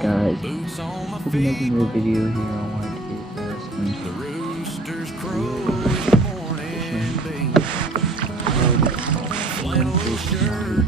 Alright guys, we'll be making a video here. I wanted to get this into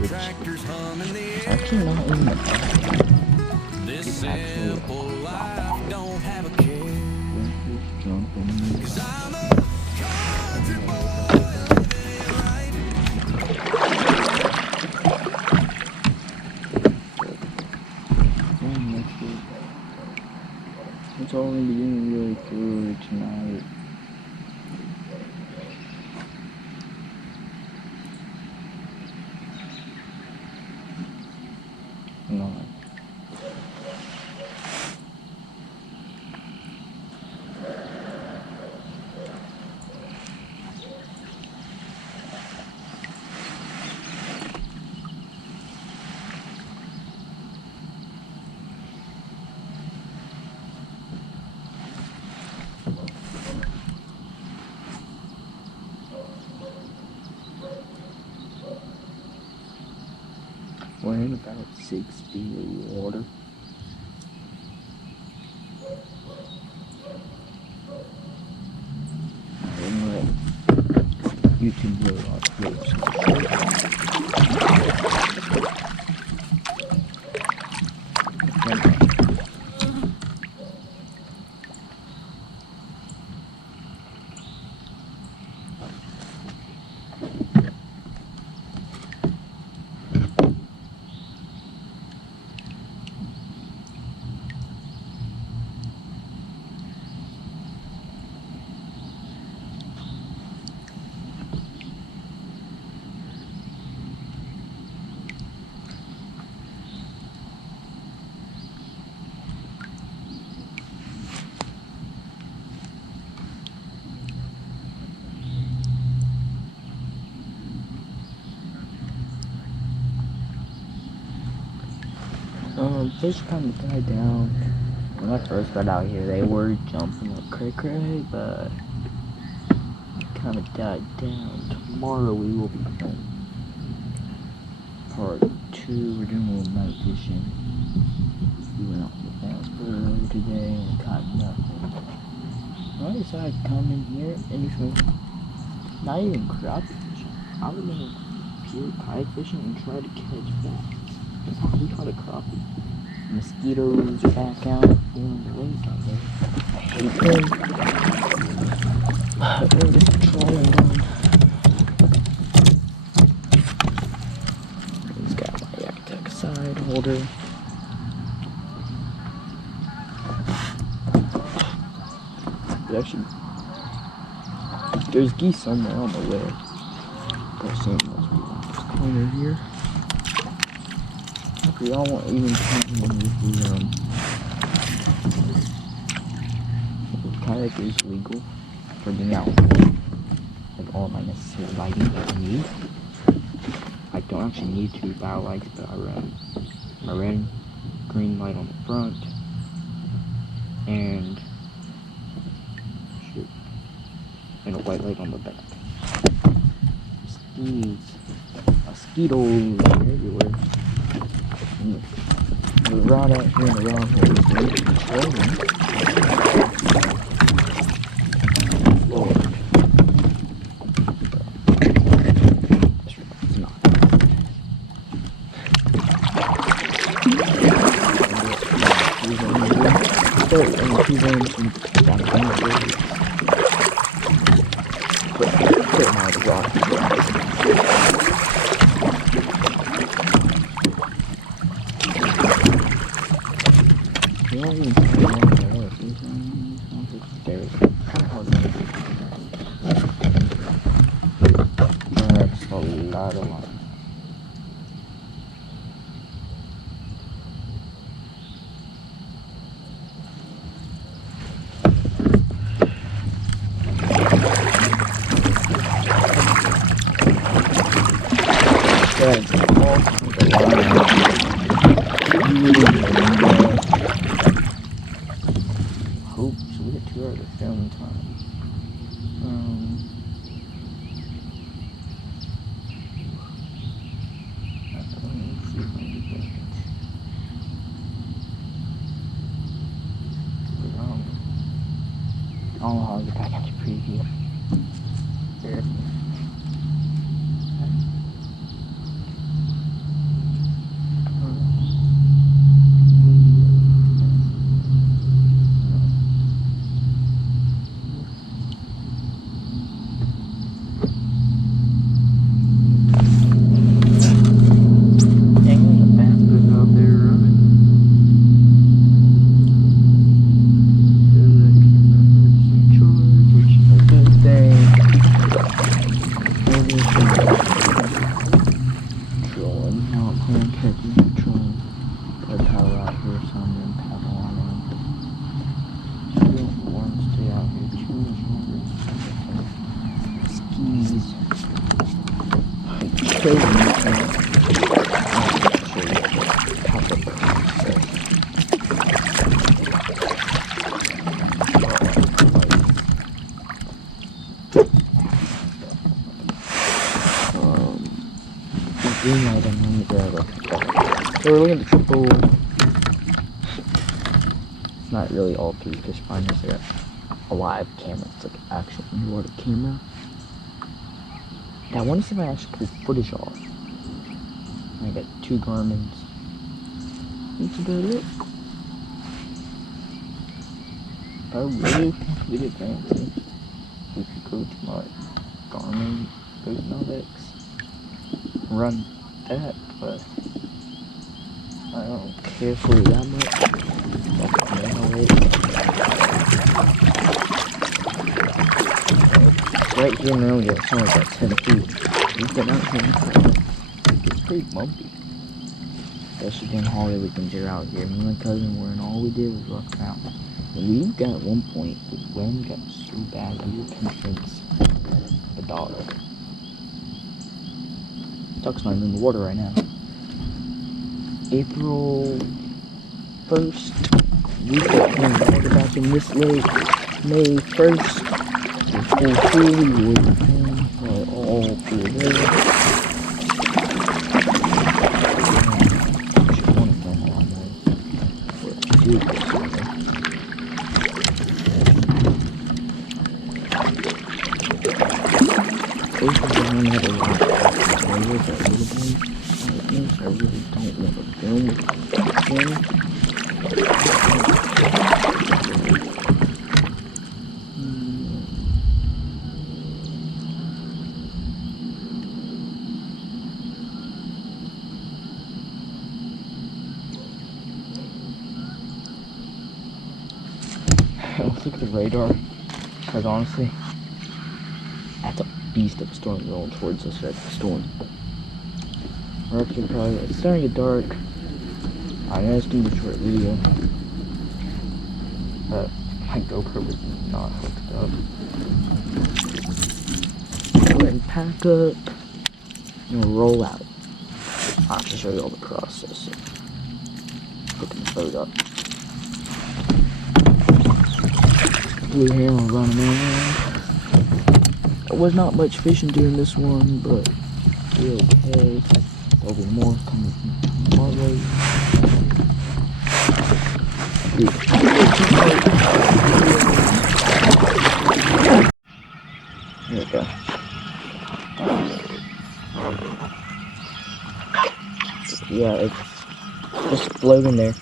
it's actually not in the it's actually it's all gonna be doing really good tonight. No. We're in about 6 feet of water. Anyway, YouTube will upload fish kind of died down. When I first got out here, they were jumping up cray, but kind of died down. Tomorrow we will be doing part 2. We're doing a little night fishing. We went out with the fans earlier today and caught nothing. I decided to come in here and it's not even crappie fishing. I was gonna pure kayak fishing and try to catch bass. That's how we caught a crappie. Mosquitoes are back out. Feeling the race out there. I hate them. We're just trolling on. He's got my Kayak side holder. But actually, there's geese somewhere on the way. I've seen those people in this corner here. We all want even talking with the kayak is legal for being out with all my necessary lighting that I need. I don't actually need 2 bow lights, but I run my red, green light on the front and a white light on the back. Mosquitoes are everywhere. The rod out here in the rod hole is very controlling. Lord. It's not. Put him out of the rock. You don't even tell me what it is. There's kind of hard to make. That's a lot of line. That's all kinds of line. Hope so we get 2 hours of filming time. Let me see if I can get I'll get back into preview. Here. So we're looking at the triple. It's not really all three fish finders. They got a live camera. It's like actual underwater camera. I want to see if I actually pull footage off. I got 2 Garmins. That's about it. I really want to get it fancy. We could go to my Garmin Boost run that, but I don't care for it that much. Right here now, yeah, it's only about 10 feet. We've been out here. It's pretty bumpy. Especially during holiday weekends, you're out here. Me and my cousin were, and all we did was rock around. And we got at one point, the wind got so bad, we were convinced the dog. Duck's not even in the water right now. April 1st, we got in the water back in this lake. May 1st, we're full fully water all through there. I really don't want to film it. Let's look at the radar, because honestly, that's a beast of a storm rolling towards us right at the storm. We're actually probably, it's starting to get dark. I know it's gonna be a short video, but my GoPro was not hooked up. Go ahead and pack up and roll out. I'll have to show you all the process of hooking the boat up. Blue Heron running around. There was not much fishing during this one, but we're okay. There'll be more coming from our way. There we go. Yeah, it's just floating there.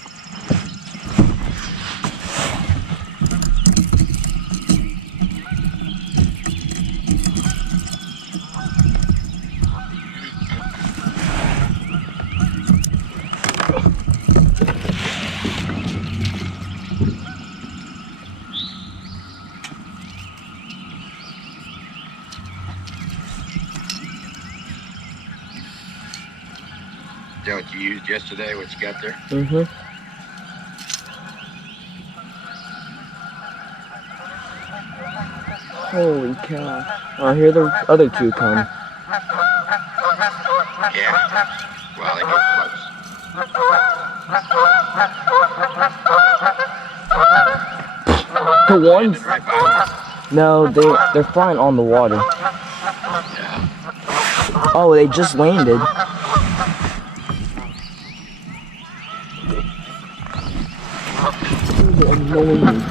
Is that what you used yesterday, what you got there? Mm-hmm. Holy cow. Oh, here the other two come. Yeah. Well, they get close. The ones? Right by No, they're flying on the water. yeah. Oh, they just landed. so annoying.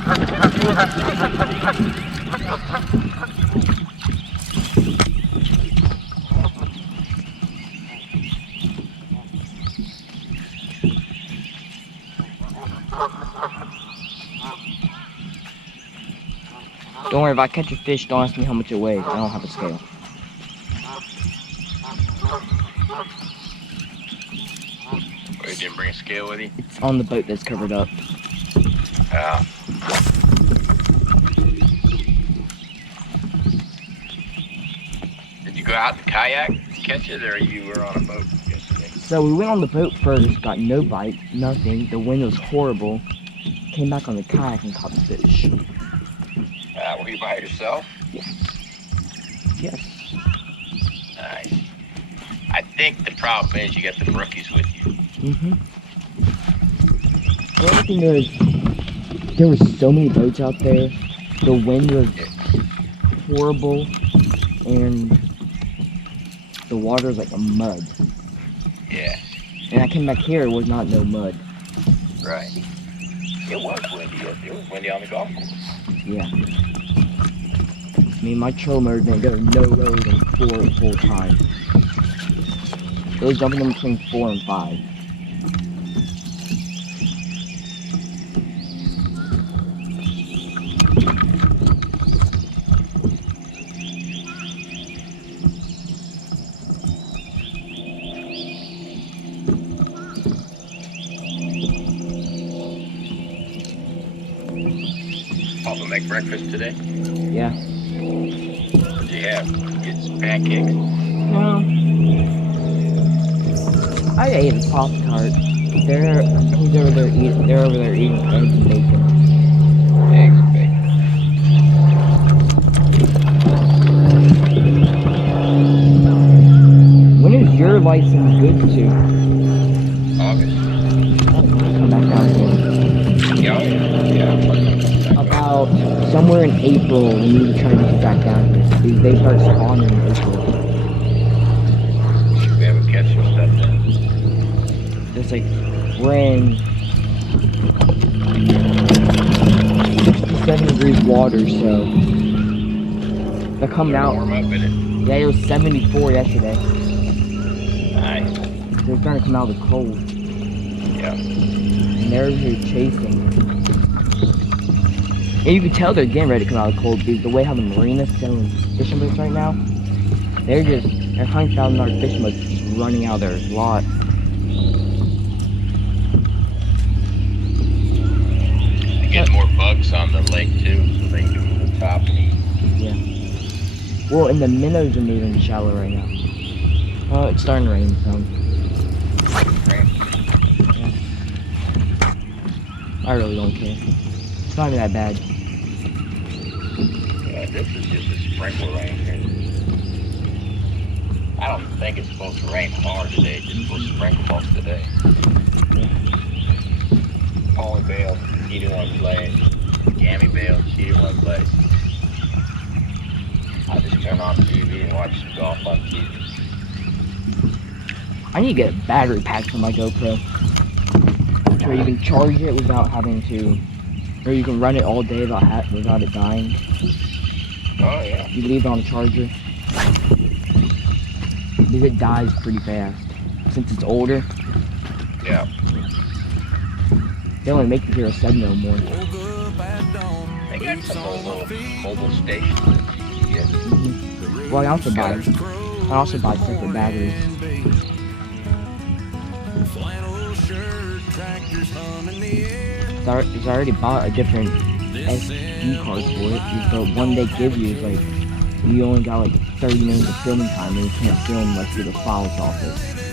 Don't worry, if I catch a fish, don't ask me how much it weighs. I don't have a scale. Oh, you didn't bring a scale with you? It's on the boat that's covered up. Did you go out in the kayak and catch it, or you were on a boat yesterday? So we went on the boat first, got no bite, nothing. The wind was horrible. Came back on the kayak and caught the fish. Were you by yourself? Yes. Nice. I think the problem is you got the rookies with you. The only thing is, there were so many boats out there. The wind was horrible, and the water was like a mud. Yeah. And I came back here, it was not no mud. Right. It was windy. It was windy on the golf course. Yeah. I mean, my troll mode didn't go no lower than 4 the whole time. It was jumping in between 4 and 5. Papa make breakfast today? Yeah. What'd you have? Get some pancakes? No. I ate a Pop-Tart. They're over there eating eggs and bacon. Eggs and bacon. When is your license good to? August. Come back down here. Yeah. About somewhere in April, we need to try to get back down here. Because they start spawning in April. Should be able to catch some stuff then. It's like, we're in 67 degrees water, so they're coming out. Warm up in it. Yeah, it was 74 yesterday. Nice. They're starting to come out of the cold. Yeah. And they're here chasing. And you can tell they're getting ready to come out of the cold because the way how the marina's selling fishing boats right now, they're $100,000 fishing boats just running out of their lot. They get more bugs on the lake too, so they can go to the top and eat. Yeah. Well, and the minnows are moving shallow right now. Oh, it's starting to rain some. Rain. Yeah. I really don't care. It's not even that bad. This is just a sprinkle rain here. I don't think it's supposed to rain hard today, it's just supposed to sprinkle most of the day. Polly bailed, he didn't want to play. Gammy bailed, she didn't want to play. I just turn on the TV and watch some golf on TV. I need to get a battery pack for my GoPro. So you can charge it without having to, or you can run it all day without it dying. Oh yeah. You leave it on a charger. Because it dies pretty fast. Since it's older. Yeah. They only make the Hero 7 no more. They got some of those little mobile stations that you can get. Well, I also buy separate batteries. So I already bought a different SD card for it. The one they give you is like, you only got like 30 minutes of filming time and you can't film like through the files office.